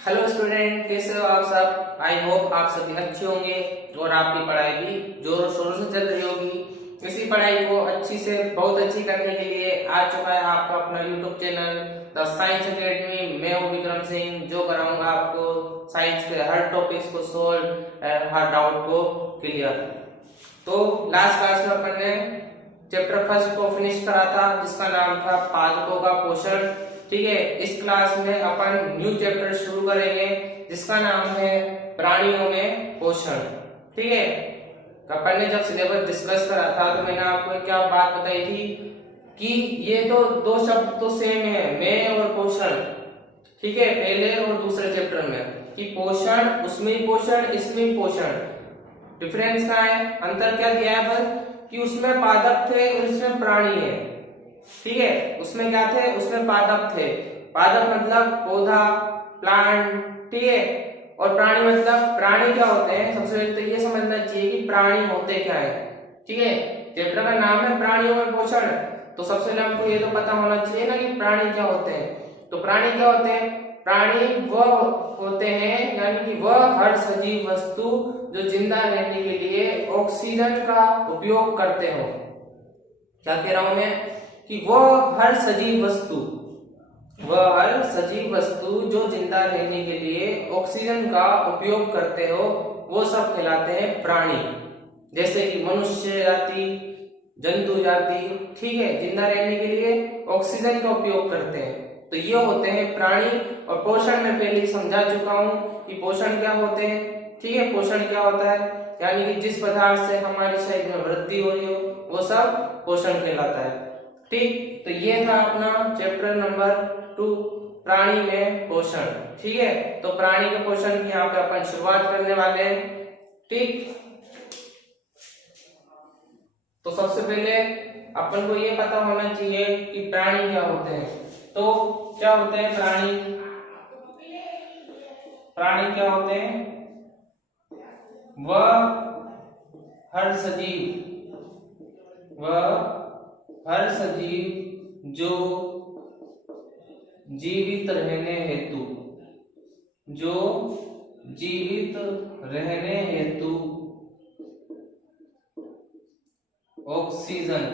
Hello student, कैसे हो आप सब। आई होप आप सभी अच्छे होंगे और आपकी पढ़ाई भी जोरों शोरों से चल रही होगी। इसी पढ़ाई को अच्छी से बहुत अच्छी करने के लिए आ चुका है आपका अपना YouTube channel the science academy. मैं हूं विक्रम सिंह, जो कराऊंगा आपको साइंस के हर टॉपिक्स को सोल्व, हर डाउट को क्लियर। तो लास्ट क्लास में अपन ने चैप्टर फर्स्ट को फिनिश करा था, जिसका नाम था पादपों का पोषण। ठीक है, इस क्लास में अपन न्यू चैप्टर शुरू करेंगे जिसका नाम है प्राणियों में पोषण। ठीक है, तो अपन ने जब सिलेबस डिस्कस करा था तो मैंने आपको क्या बात बताई थी कि ये तो दो शब्द तो सेम है, में और पोषण। ठीक है, पहले और दूसरे चैप्टर में कि पोषण, उसमें ही पोषण, इसमें ही पोषण। डिफरेंस क्या है, अंतर क्या दिया है बस कि उसमें पादप थे और इसमें प्राणी है। ठीक है, उसमें क्या थे, उसमें पादप थे। पादप मतलब पौधा, प्लांट। ठीक है, और प्राणी मतलब प्राणी क्या होते हैं। सबसे पहले तो ये समझना चाहिए कि प्राणी होते क्या है। ठीक है, चैप्टर का नाम है प्राणियों में पोषण, तो सबसे पहले हमको ये तो पता होना चाहिए ना कि प्राणी क्या होते हैं। तो प्राणी क्या होते हैं, प्राणी वह होते हैं यानी कि वह हर सजीव वस्तु जो जिंदा रहने के लिए ऑक्सीजन का उपयोग करते हो। क्या कह रहा हूं मैं कि वह हर सजीव वस्तु, वह हर सजीव वस्तु जो जिंदा रहने के लिए ऑक्सीजन का उपयोग करते हो, वो सब कहलाते हैं प्राणी। जैसे कि मनुष्य जाति, जंतु जाति। ठीक है, जिंदा रहने के लिए ऑक्सीजन का उपयोग करते हैं, तो ये होते हैं प्राणी। और पोषण में पहले ही समझा चुका हूं कि पोषण क्या होते हैं। ठीक है, पोषण क्या होता है यानी कि जिस पदार्थ से हमारे शरीर में वृद्धि हो रही हो वो सब पोषण कहलाता है। ठीक, तो ये था अपना चैप्टर नंबर 2, प्राणी में पोषण। ठीक है, तो प्राणी के पोषण की यहाँ पे अपन शुरुआत करने वाले हैं। ठीक, तो सबसे पहले अपन को ये पता होना चाहिए कि प्राणी क्या होते हैं। तो क्या होते हैं प्राणी, प्राणी क्या होते हैं, वह हर सजीव, वह हर सजीव जो जीवित रहने हेतु, जो जीवित रहने हेतु ऑक्सीजन,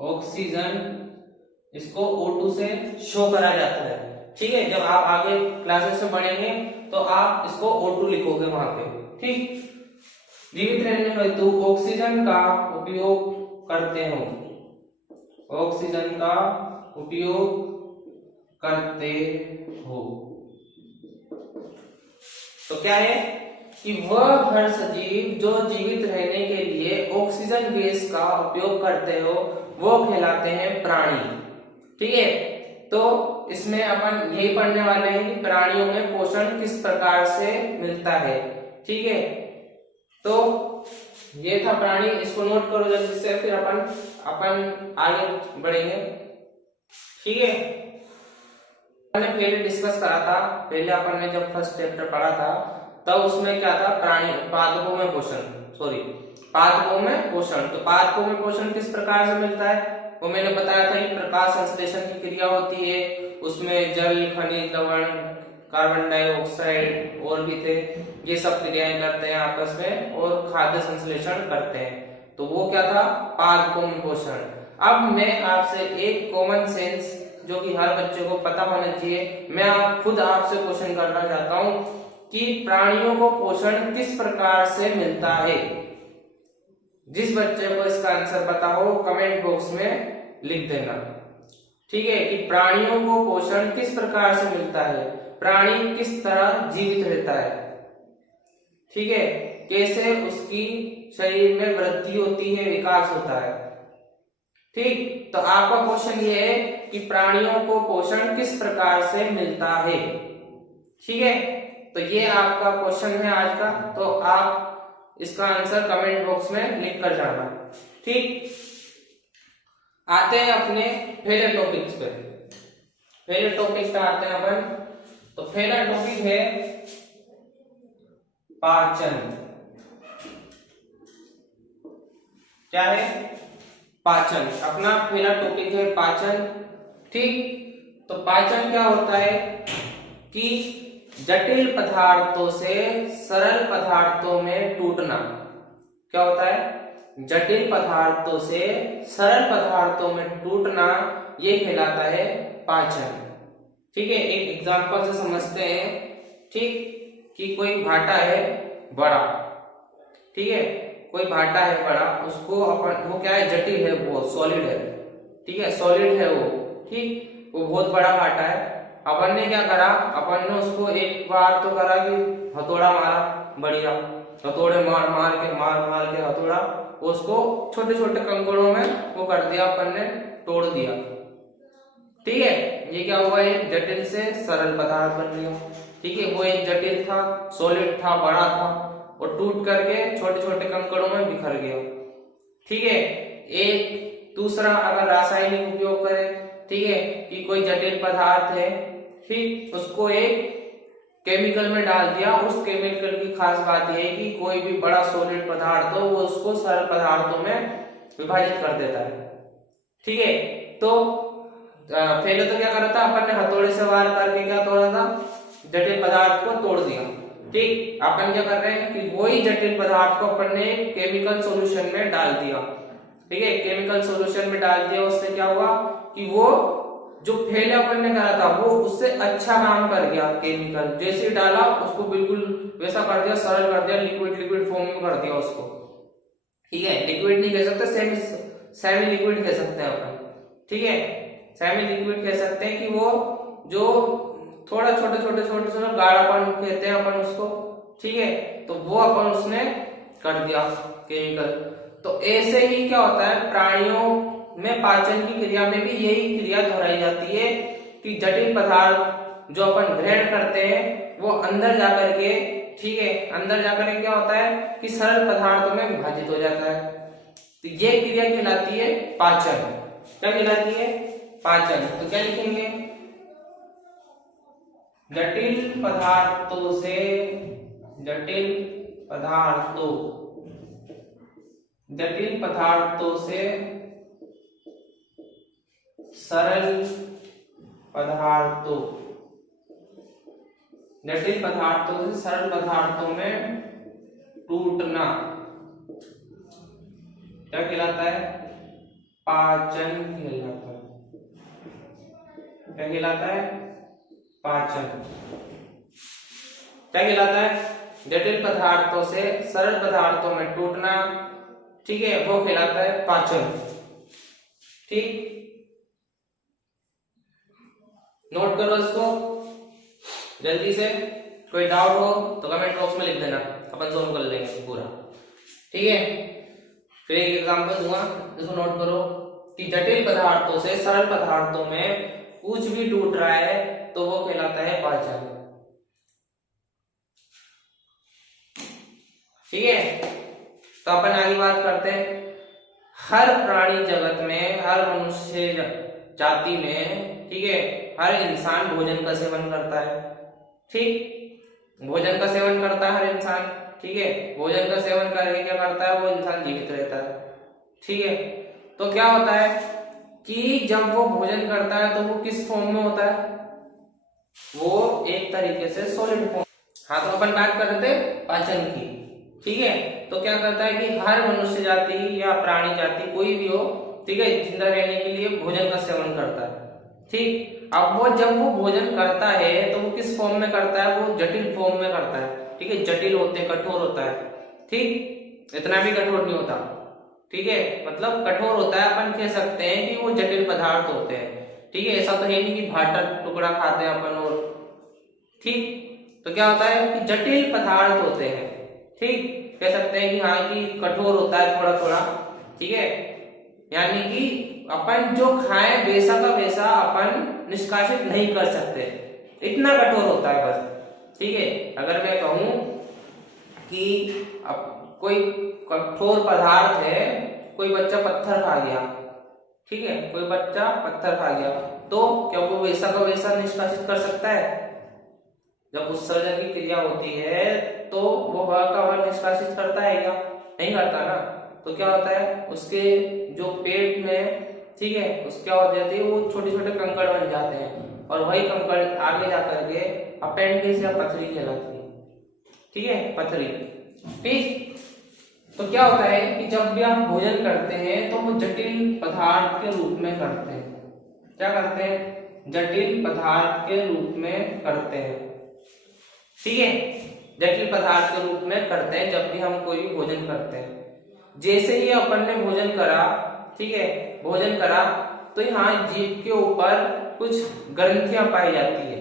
ऑक्सीजन इसको O2 से शो करा जाता है। ठीक है, जब आप आगे क्लासेस में पढ़ेंगे तो आप इसको O2 लिखोगे वहां पे। ठीक, जीवित रहने हेतु ऑक्सीजन का उपयोग करते हो, ऑक्सीजन का उपयोग करते हो। तो क्या है कि वह हर सजीव जो जीवित रहने के लिए ऑक्सीजन गैस का उपयोग करते हो वो कहलाते हैं प्राणी। ठीक है, तो इसमें अपन यही पढ़ने वाले हैं कि प्राणियों में पोषण किस प्रकार से मिलता है। ठीक है, तो ये था प्राणी, इसको नोट करो जल्दी से, फिर अपन आगे बढ़ेंगे। ठीक है, मैंने पहले डिस्कस करा था, पहले अपन ने जब फर्स्ट चैप्टर पढ़ा था तब उसमें क्या था, प्राणी पादपों में पोषण, सॉरी पादपों में पोषण। तो पादपों में पोषण किस प्रकार से मिलता है वो मैंने बताया था कि प्रकाश संश्लेषण की क्रिया होती है, उसमें जल, खनिज, लवण, कार्बन डाइऑक्साइड और भी थे, ये सब क्रियाएं करते हैं आपस में और खाद्य संश्लेषण करते हैं। तो वो क्या था, पादपों में पोषण। अब मैं आपसे एक कॉमन सेंस जो कि हर बच्चे को पता होना चाहिए, मैं खुद आपसे क्वेश्चन करना चाहता हूं कि प्राणियों को पोषण किस प्रकार से मिलता है। जिस बच्चे को इसका आंसर पता हो कमेंट बॉक्स में लिख देना। ठीक है, कि प्राणियों को पोषण किस प्रकार से मिलता है, प्राणी किस तरह जीवित रहता है। ठीक है, कैसे उसकी शरीर में वृद्धि होती है, विकास होता है। ठीक, तो आपका क्वेश्चन ये है कि प्राणियों को पोषण किस प्रकार से मिलता है। ठीक है, तो ये आपका क्वेश्चन है आज का, तो आप इसका आंसर कमेंट बॉक्स में लिख कर जाना। ठीक, आते हैं अपने पहले टॉपिक्स पे। पहले टॉपिक पे आते हैं अपन। तो पहला टॉपिक है पाचन। क्या है, पाचन। अपना पहला टॉपिक है पाचन। ठीक, तो पाचन क्या होता है कि जटिल पदार्थों से सरल पदार्थों में टूटना। क्या होता है? जटिल पदार्थों से सरल पदार्थों में टूटना, ये कहलाता है पाचन। ठीक है, एक एग्जांपल से समझते हैं। ठीक, कि कोई भाटा है बड़ा, ठीक है, कोई भाटा है बड़ा, उसको अपन, वो क्या है, जटिल है, वो सॉलिड है, ठीक है, सॉलिड है वो, ठीक, वो बहुत बड़ा भाटा है। अपन ने क्या करा, अपन ने उसको एक बार तो करा कि हथौड़ा मारा, बढ़िया हथौड़े मार मार के हथौड़ा उसको छोटे छोटे कंकड़ों में वो कर दिया, अपन ने तोड़ दिया। ठीक है, ये क्या हुआ, एक जटिल से सरल पदार्थ बन गया। ठीक है, वो एक जटिल था, सॉलिड था, बड़ा था, और टूट करके छोटे छोटे कंकड़ों में बिखर गया। ठीक है, एक दूसरा अगर रासायनिक उपयोग करें, ठीक है, कि कोई जटिल पदार्थ है, ठीक, उसको एक केमिकल में डाल दिया। उस केमिकल की खास बात यह है कि कोई भी बड़ा सॉलिड पदार्थ हो वो उसको सरल पदार्थों में विभाजित कर देता है। ठीक है, तो पहले तो क्या करा था, अपन ने हथौड़े से वार करके क्या तोड़ा था, जटिल पदार्थ को तोड़ दिया। ठीक, अपन क्या कर रहे हैं कि वही जटिल पदार्थ को अपन ने केमिकल सॉल्यूशन में डाल दिया। ठीक है, केमिकल सॉल्यूशन में डाल दिया, उससे क्या हुआ कि वो जो पहले अपन ने करा था वो उससे अच्छा काम कर गया। केमिकल जैसे डाला उसको बिल्कुल वैसा कर दिया, सरल कर दिया, लिक्विड फॉर्म में कर दिया उसको। ठीक है, लिक्विड नहीं कह सकते, सेमी लिक्विड कह सकते हैं अपन। ठीक है, सेमी लिक्विड कह सकते हैं कि वो जो थोड़ा छोटे छोटे गाढ़ापन कहते हैं अपन उसको। ठीक है, तो वो अपन उसने कर दिया केमिकल। तो ऐसे ही क्या होता है, प्राणियों में पाचन की क्रिया में भी यही क्रिया दोहराई जाती है कि जटिल पदार्थ जो अपन ग्रहण करते हैं वो अंदर जाकर के, ठीक है, अंदर जाकर के क्या होता है कि सरल पदार्थों में विभाजित हो जाता है। तो ये क्रिया कहलाती है पाचन। क्या कहलाती है? पाचन। तो क्या लिखेंगे, जटिल पदार्थों से सरल पदार्थों, जटिल पदार्थों से सरल पदार्थों में टूटना क्या कहलाता है? पाचन कहलाता है। क्या कहलाता है? पाचन। क्या कहलाता है? जटिल पदार्थों से सरल पदार्थों में टूटना, ठीक है, वो कहलाता है पाचन। ठीक, नोट करो इसको जल्दी से। कोई डाउट हो तो कमेंट बॉक्स में लिख देना, अपन सॉल्व कर लेंगे पूरा। ठीक है, फिर एक एग्जांपल दूंगा, इसको नोट करो कि जटिल पदार्थों से सरल पदार्थों में कुछ भी टूट रहा है तो वो कहलाता है पाचन। ठीक है, तो अपन आगे बात करते हैं। हर प्राणी जगत में, हर मनुष्य जाति में, ठीक है, हर इंसान भोजन का सेवन करता है। ठीक, भोजन का सेवन करता है हर इंसान। ठीक है, भोजन का सेवन करके क्या करता है, वो इंसान जीवित रहता है। ठीक है, तो क्या होता है कि जब वो भोजन करता है तो वो किस फॉर्म में होता है? वो एक तरीके से सॉलिड फॉर्म। हाँ, तो अपन बात कर रहे थे पाचन की। ठीक है, तो क्या करता है कि हर मनुष्य जाति या प्राणी जाति कोई भी हो, ठीक है, जिंदा रहने के लिए भोजन का सेवन करता है। ठीक, अब वो जब वो भोजन करता है तो वो किस फॉर्म में करता है? वो जटिल फॉर्म में करता है। ठीक है, जटिल होते हैं, कठोर होता है। ठीक, इतना भी कठोर नहीं होता। ठीक है, मतलब कठोर होता है, अपन कह सकते हैं कि वो जटिल पदार्थ होते हैं। ठीक है, ऐसा तो है नहीं कि भाटा टुकड़ा खाते हैं अपन और। ठीक, तो क्या होता है कि जटिल पदार्थ होते हैं। ठीक, कह सकते हैं कि हाँ कि कठोर होता है थोड़ा थोड़ा। ठीक है, यानी कि अपन जो खाएं वैसा का वैसा अपन निष्कासित नहीं कर सकते, इतना कठोर होता है बस। ठीक है, अगर मैं कहूं कि अब कोई कठोर पदार्थ है, कोई बच्चा पत्थर खा गया, ठीक है, कोई बच्चा पत्थर खा गया, तो क्या वो वैसा का वैसा निष्कासित कर सकता है? जब उत्सर्जन की क्रिया होती है तो वो वह का वह निष्कासित करता है क्या? नहीं करता ना। तो क्या होता है, उसके जो पेट में, ठीक है, उसके क्या हो जाती है, वो छोटे छोटे कंकड़ बन जाते हैं। और वही कंकड़ आगे जाकर के अपेंडिक्स या पथरी कहलाती है। ठीक है, पथरी। ठीक, तो क्या होता है कि जब भी हम भोजन करते हैं तो वो जटिल पदार्थ के रूप में करते हैं। क्या करते हैं? जटिल पदार्थ के रूप में करते हैं। ठीक है, जटिल पदार्थ के रूप में करते हैं जब भी हम कोई भी भोजन करते हैं। जैसे ही अपन ने भोजन करा, ठीक है, भोजन करा तो यहाँ जीभ के ऊपर कुछ ग्रंथियां पाई जाती है।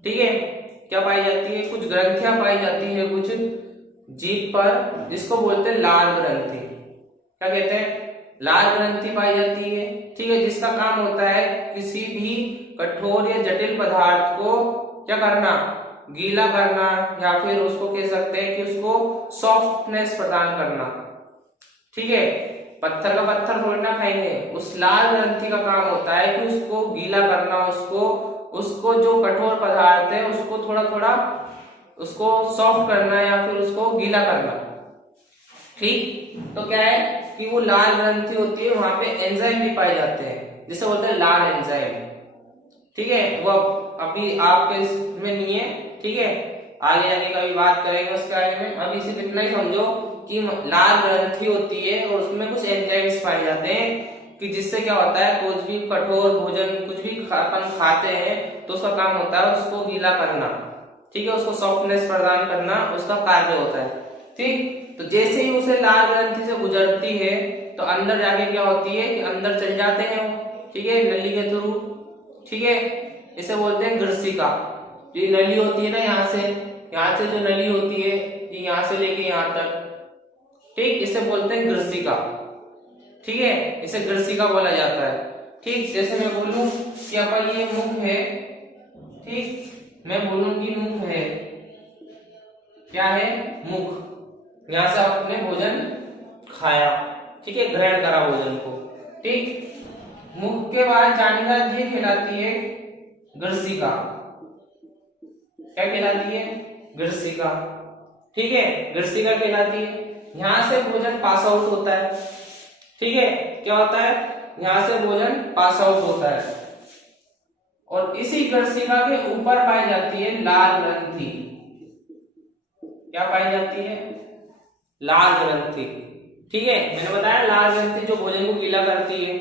ठीक है, क्या पाई जाती है? कुछ ग्रंथियां पाई जाती है कुछ जीभ पर, जिसको बोलते हैं लाल ग्रंथि। क्या कहते हैं? लाल ग्रंथि पाई जाती है। ठीक है, जिसका काम होता है किसी भी कठोर या जटिल पदार्थ को क्या करना? गीला करना, या फिर उसको कह सकते हैं कि उसको सॉफ्टनेस प्रदान करना। ठीक है, पत्थर का पत्थर थोड़ी ना खाएंगे, उस लाल ग्रंथि का काम होता है कि उसको गीला करना, उसको जो कठोर पदार्थ है उसको थोड़ा थोड़ा उसको सॉफ्ट करना या फिर उसको गीला करना। ठीक, तो क्या है कि वो लाल ग्रंथि होती है, वहां पे एंजाइम भी पाए जाते हैं जिसे बोलते हैं लाल एंजाइम। ठीक है, वो अभी आपके इसमें नहीं है। ठीक है, आगे जाके कभी बात करेंगे उसके बारे में। अभी सिर्फ इतना ही समझो कि लाल ग्रंथि होती है और उसमें कुछ एंजाइम्स पाए जाते हैं कि जिससे क्या होता है, कुछ भी कठोर भोजन कुछ भी अपन खाते हैं तो उसका काम होता है उसको गीला करना। ठीक है, उसको सॉफ्टनेस प्रदान करना उसका कार्य होता है। ठीक, तो जैसे ही उसे लाल ग्रंथि से गुजरती है तो अंदर जाके क्या होती है कि अंदर चल जाते हैं वो। ठीक है, नली के थ्रू। ठीक है, इसे बोलते हैं ग्रसिका। ये नली होती है ना, यहाँ से जो नली होती है ये यहाँ से लेके यहाँ तक। ठीक, इसे बोलते हैं ग्रसिका। ठीक है, इसे ग्रसिका बोला जाता है। ठीक, जैसे मैं बोलूं कि अपन ये मुख है। ठीक, मैं बोलूं कि मुख है। क्या है? मुख। यहां से आपने भोजन खाया। ठीक है, ग्रहण करा भोजन को। ठीक, मुख के बाद जानिका ये कहलाती है ग्रसिका। क्या कहलाती है? ग्रसिका। ठीक है, ग्रसिका कहलाती है। यहां से भोजन पास आउट होता है। ठीक है, क्या होता है? यहां से भोजन पास आउट होता है और इसी ग्रसिका के ऊपर पाई जाती है लाल ग्रंथि। क्या पाई जाती है? लाल ग्रंथि। ठीक है, मैंने बताया लाल ग्रंथि जो भोजन को गीला करती है।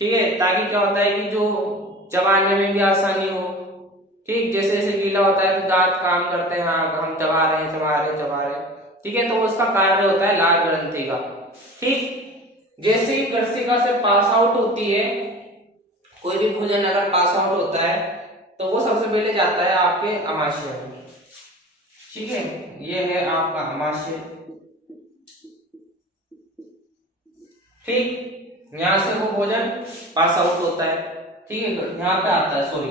ठीक है, ताकि क्या होता है कि जो चबाने में भी आसानी हो। ठीक, जैसे जैसे गीला होता है तो दांत काम करते हैं, हाँ हम चबा रहे हैं। ठीक है, तो उसका कार्य होता है लाल ग्रंथि का। ठीक, जैसे ही ग्रसिका से पास आउट होती है, कोई भी भोजन अगर पास आउट होता है तो वो सबसे पहले जाता है आपके अमाशय में। ठीक है, ये है आपका अमाशय। ठीक, यहां से वो भोजन पास आउट होता है। ठीक है, यहाँ पे आता है, सॉरी,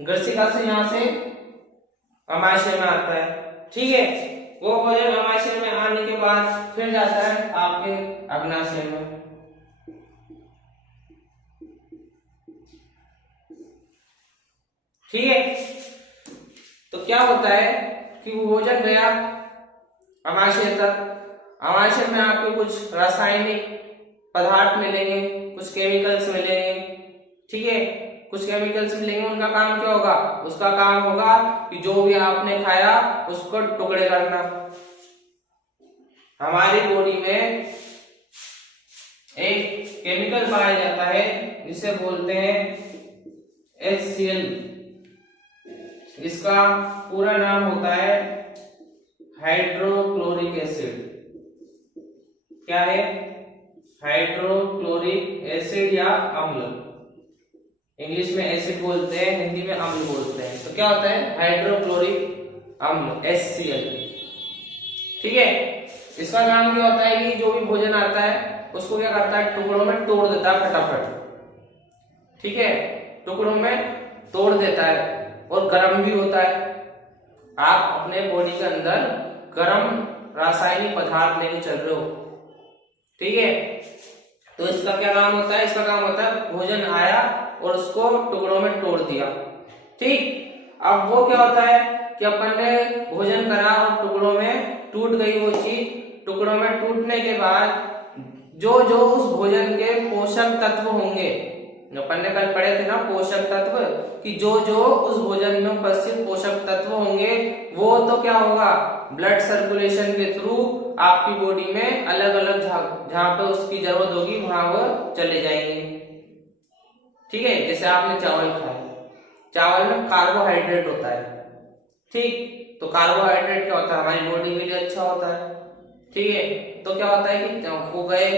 ग्रसिका से यहाँ से अमाशय में आता है। ठीक है, वो भोजन अमाशय में आने के बाद फिर जाता है आपके अग्नाशय में। ठीक है, तो क्या होता है कि वो भोजन गया अमाशय तक। अमाशय में आपको कुछ रासायनिक पदार्थ मिलेंगे, कुछ केमिकल्स मिलेंगे। ठीक है, कुछ केमिकल्स मिलेंगे। उनका काम क्या होगा? उसका काम होगा कि जो भी आपने खाया उसको टुकड़े करना। हमारी बॉडी में एक केमिकल पाया जाता है जिसे बोलते हैं HCl। इसका पूरा नाम होता है हाइड्रोक्लोरिक एसिड। क्या है? हाइड्रोक्लोरिक एसिड या अम्ल। इंग्लिश में एसिड बोलते हैं, हिंदी में अम्ल बोलते हैं। तो क्या होता है? हाइड्रोक्लोरिक अम्ल, HCl। ठीक है, इसका काम क्या होता है कि जो भी भोजन आता है उसको क्या करता है? टुकड़ों में तोड़ देता है फटाफट। ठीक है, टुकड़ों में तोड़ देता है और गर्म भी होता है। आप अपने बॉडी के अंदर गर्म रासायनिक पदार्थ लेके चल रहे हो। ठीक है, तो इसका क्या काम होता है? इसका काम होता है भोजन आया और उसको टुकड़ों में तोड़ दिया। ठीक, अब वो क्या होता है कि अपन ने भोजन करा और टुकड़ों में टूट गई वो चीज। टुकड़ों में टूटने के बाद जो जो उस भोजन के पोषक तत्व होंगे अपन ने कल पढ़े थे ना पोषक तत्व, कि जो जो उस भोजन में उपस्थित पोषक तत्व होंगे वो तो क्या होगा, ब्लड सर्कुलेशन के थ्रू आपकी बॉडी में अलग अलग जहां पे उसकी जरूरत होगी वहां वो चले जाएंगे। ठीक है, जैसे आपने चावल खाया, चावल में कार्बोहाइड्रेट होता है, ठीक, तो कार्बोहाइड्रेट क्या होता है, हमारी बॉडी के लिए अच्छा होता है। ठीक है, तो क्या होता है कि वो गए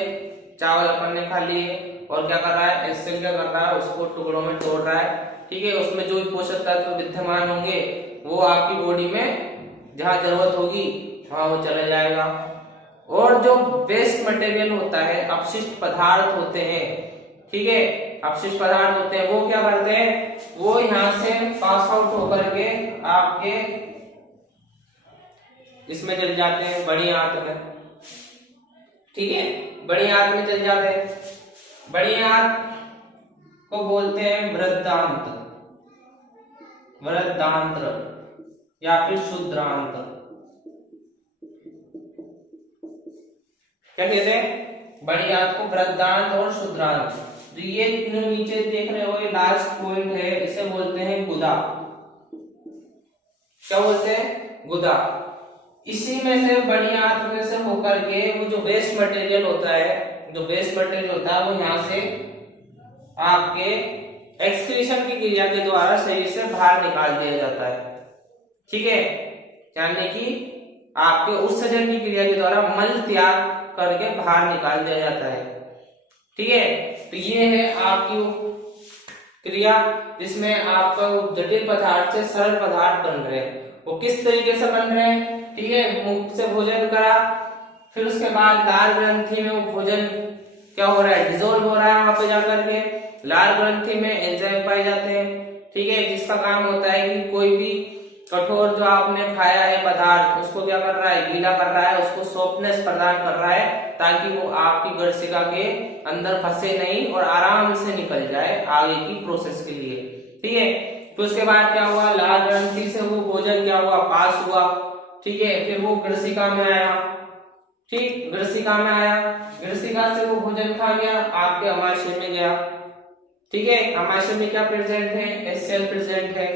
चावल अपन ने खा लिए, और क्या कर रहा है, एसिड क्या कर रहा है, उसको टुकड़ों में तोड़ रहा है। ठीक है, उसमें जो भी पोषक तत्व विद्यमान होंगे वो आपकी बॉडी में जहां जरूरत होगी वहां वो चला जाएगा। और जो वेस्ट मटेरियल होता है, अपशिष्ट पदार्थ होते हैं, ठीक है, अपशिष्ट पदार्थ होते हैं, वो क्या करते हैं, वो यहाँ से पास आउट होकर के आपके इसमें चल जाते हैं, बड़ी आंत में। ठीक है, बड़ी आंत में चल जाते हैं। बड़ी आंत को बोलते हैं वृद्धांत, वृद्धांत्र या फिर शुद्धांत्र। क्या कहते हैं, बड़ी आंत को वृद्धांत और शुद्धांत। तो ये नीचे देख रहे हो, ये लास्ट पॉइंट है, इसे बोलते हैं गुदा। क्या बोलते हैं, गुदा। इसी में से बड़ी आंत में से होकर के वो जो वेस्ट मटेरियल होता है, जो वेस्ट मटेरियल होता है वो यहाँ से आपके एक्सक्रीशन की क्रिया के द्वारा शरीर से बाहर निकाल दिया जाता है। ठीक है, यानी कि आपके उत्सर्जन की क्रिया के द्वारा मल त्याग करके बाहर निकाल दिया जाता है। ठीक है, तो ये है आपकी क्रिया जिसमें आपका जटिल पदार्थ से सरल पदार्थ बन रहे हैं। वो किस तरीके से बन रहे हैं, ठीक है, मुख से भोजन करा, फिर उसके बाद लाल ग्रंथि में वो भोजन क्या हो रहा है, डिजोल्व हो रहा है, वहां पे जाकर के लाल ग्रंथि में एंजाइम पाए जाते हैं। ठीक है, जिसका काम होता है कि कोई भी कठोर जो आपने खाया है पदार्थ, उसको क्या कर रहा है, गीला कर रहा है, उसको सॉफ्टनेस प्रदान कर रहा है, ताकि वो आपकी गर्सिका के अंदर फंसे नहीं और आराम से निकल जाए आगे की प्रोसेस के लिए। ठीक है, फिर उसके बाद क्या हुआ, लाल ग्रंथि से वो भोजन क्या हुआ, पास हुआ। ठीक है, फिर वो ग्रसिका में आया। ठीक, ग्रसिका में आया, ग्रसिका से वो भोजन खा गया, आपके अमाशय में गया। ठीक है, अमाशय में क्या प्रेजेंट है, HCl प्रेजेंट है।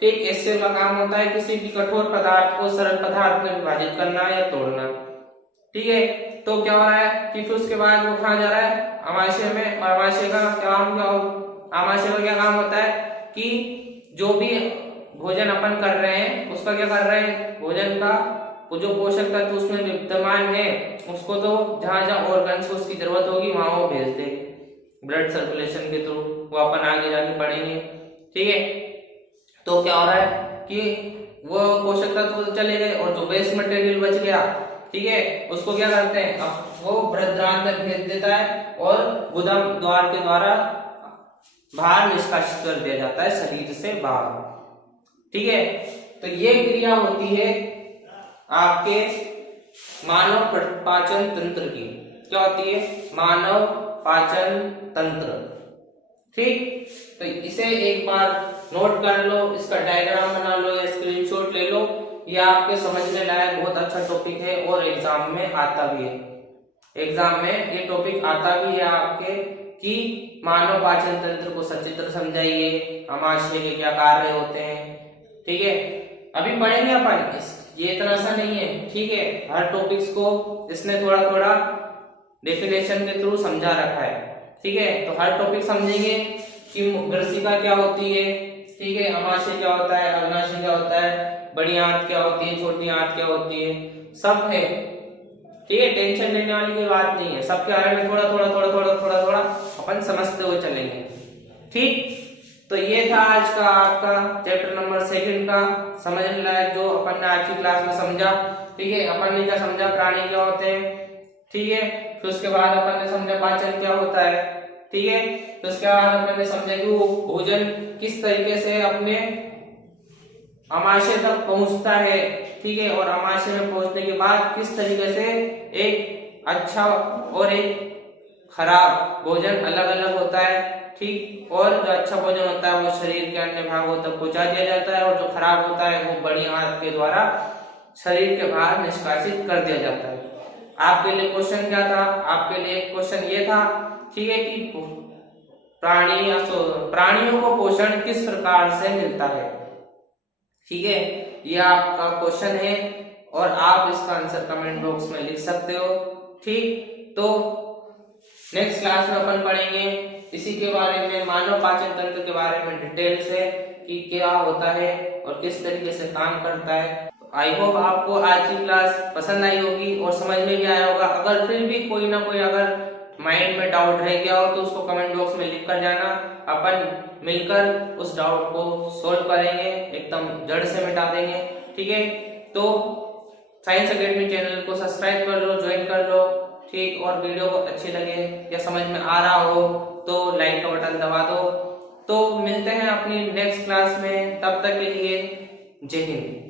ठीक, HCl का काम होता है किसी भी कठोर पदार्थ को सरल पदार्थ में विभाजित करना या तोड़ना। ठीक है, तो क्या हो रहा है कि फिर उसके बाद वो कहाँ जा रहा है, अमाशय में। और अमाशय का काम क्या, अमाशय का क्या काम होता है कि जो भी भोजन अपन कर रहे हैं उसका क्या कर रहे हैं, भोजन का वो जो पोषक तत्व उसमें विद्यमान है उसको तो जहां जहां ऑर्गन्स को उसकी जरूरत होगी वहां वो भेज दे ब्लड सर्कुलेशन के थ्रू, वो अपन आगे जाके पढ़ेंगे। ठीक है, तो क्या हो रहा है कि वो पोषक तत्व तो चले गए और जो वेस्ट मटेरियल बच गया, ठीक है, उसको क्या करते हैं, अब वो वृद्धांत में भेज देता है और गुदा द्वार के द्वारा बाहर निष्कासित कर दिया जाता है शरीर से बाहर। ठीक है, तो ये क्रिया होती है आपके मानव पाचन तंत्र की। क्या होती है, मानव पाचन तंत्र। ठीक, तो इसे एक बार नोट कर लो, इसका डायग्राम बना लो या स्क्रीनशॉट ले लो, ये आपके समझने लायक बहुत अच्छा टॉपिक है और एग्जाम में आता भी है। एग्जाम में ये टॉपिक आता भी है आपके कि मानव पाचन तंत्र को सचित्र समझाइए, अमाशय के क्या कार्य होते हैं। ठीक है, अभी पढ़ेंगे अपन, ये इतना सा नहीं है। ठीक है, हर टॉपिक्स को इसने थोड़ा थोड़ा डेफिनेशन के थ्रू समझा रखा है। ठीक है, तो हर टॉपिक समझेंगे कि ग्रसिका क्या होती है, ठीक है, अमाशय क्या होता है, अग्नाशय क्या होता है, बड़ी आंत क्या होती है, छोटी आंत क्या होती है, सब है। ठीक है, टेंशन लेने वाली कोई बात नहीं है, सबके बारे में थोड़ा थोड़ा थोड़ा थोड़ा थोड़ा थोड़ा अपन समझते हुए चलेंगे। ठीक, तो ये था आज का आपका चैप्टर नंबर 2 का समझने लायक जो अपन ने आज की क्लास में समझा। ठीक है, अपन ने क्या समझा, प्राणी क्या होते हैं। ठीक है, फिर उसके बाद अपन ने समझा पाचन क्या होता है। ठीक है, तो उसके बाद अपन ने समझा कि वो भोजन किस तरीके से अपने अमाशय तक पहुंचता है। ठीक है, और अमाशय में पहुंचने के बाद किस तरीके से एक अच्छा और एक खराब भोजन अलग अलग होता है। ठीक, और जो अच्छा भोजन होता है वो शरीर के अन्य भागों तक पहुंचा दिया जाता है और जो खराब होता है वो बड़ी आंत के द्वारा शरीर के बाहर निष्कासित कर दिया जाता है। आपके लिए क्वेश्चन क्या था, आपके लिए क्वेश्चन ये था, ठीक है, कि प्राणियों को पोषण किस प्रकार से मिलता है। ठीक है, ये आपका क्वेश्चन है और आप इसका आंसर कमेंट बॉक्स में लिख सकते हो। ठीक, तो नेक्स्ट क्लास में अपन पढ़ेंगे इसी के बारे में, मानव पाचन तंत्र के बारे में डिटेल से कि क्या होता है और किस तरीके से काम करता है। आई होप आपको आज की क्लास पसंद आई होगी और समझ में भी आया होगा। अगर फिर भी कोई ना कोई अगर माइंड में डाउट रह गया हो तो उसको कमेंट बॉक्स में लिख कर जाना, अपन मिलकर उस डाउट को सोल्व करेंगे, एकदम जड़ से मिटा देंगे। ठीक है, तो साइंस एकेडमी चैनल को सब्सक्राइब कर लो, ज्वाइन कर लो। ठीक, और वीडियो को अच्छी लगे या समझ में आ रहा हो तो लाइक का बटन दबा दो। तो मिलते हैं अपनी नेक्स्ट क्लास में, तब तक के लिए जय हिंद।